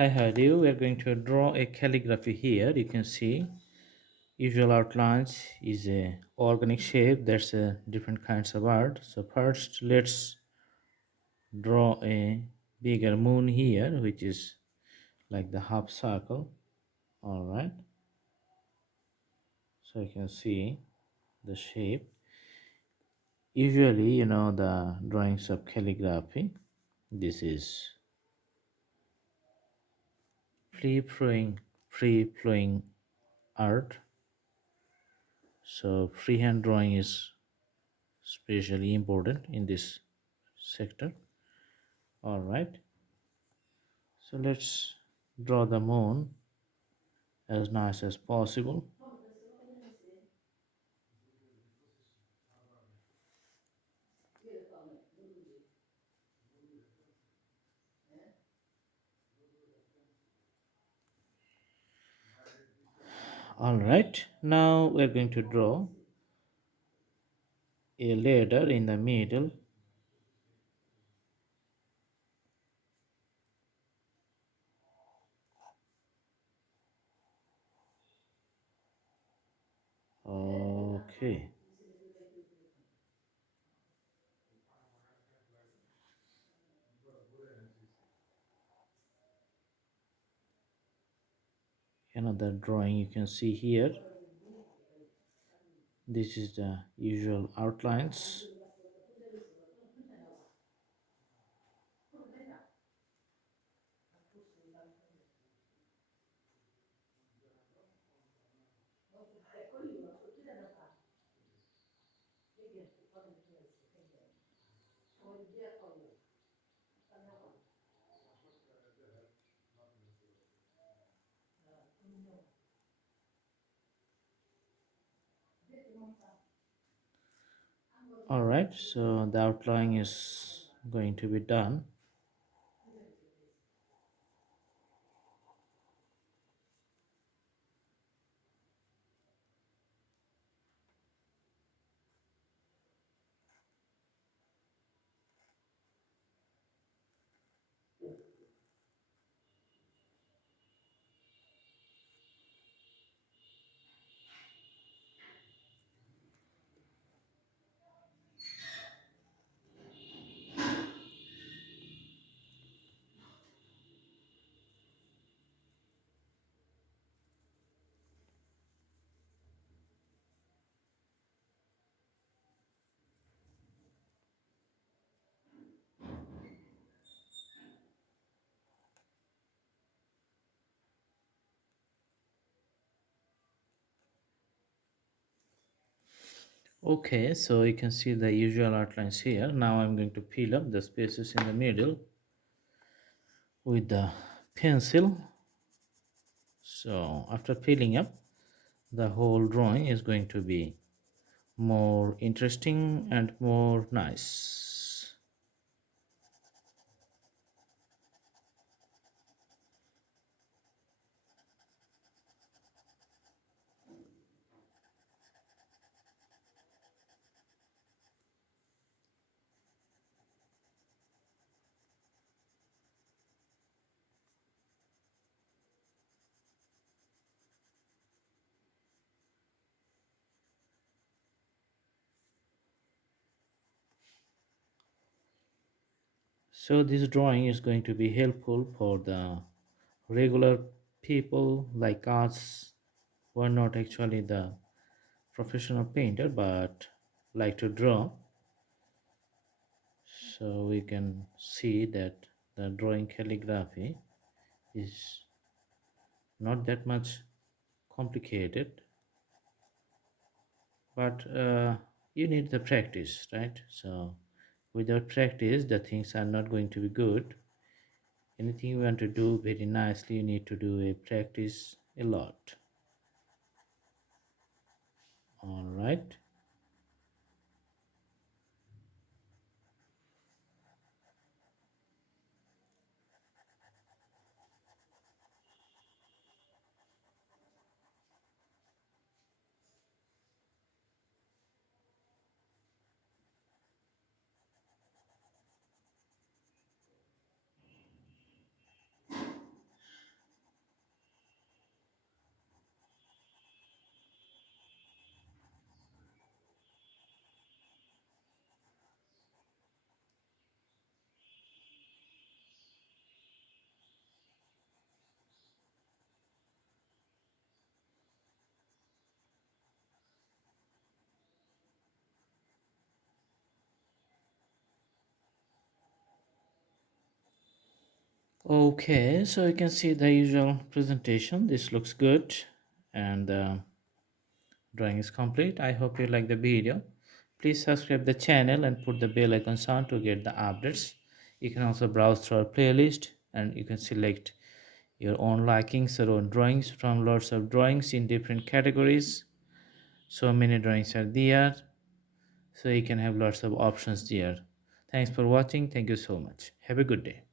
Hi, how are you? We are going to draw a calligraphy here. You can see usual outlines is a organic shape. That's a different kinds of art. So first, let's draw a bigger moon here, which is like the half circle. All right. So you can see the shape. Usually, the drawings of calligraphy. This is free flowing art. So freehand drawing is especially important in this sector. All right, so let's draw the moon as nice as possible. All right, now we're going to draw a ladder in the middle. Okay, another drawing you can see here. This is the usual outlines. All right, so the outline is going to be done. Okay, so you can see the usual outlines here. Now I'm going to fill up the spaces in the middle with the pencil. So after filling up, the whole drawing is going to be more interesting and more nice. So this drawing is going to be helpful for the regular people like us who are not actually the professional painter but like to draw. So we can see that the drawing calligraphy is not that much complicated, but you need the practice, right? So without practice the things are not going to be good. Anything you want to do very nicely, you need to do a practice a lot. All right. Okay, so you can see the usual presentation. This looks good, and drawing is complete. I hope you like the video. Please subscribe the channel and put the bell icon on to get the updates. You can also browse through our playlist, and you can select your own likings or own drawings from lots of drawings in different categories. So many drawings are there, so you can have lots of options there. Thanks for watching. Thank you so much. Have a good day.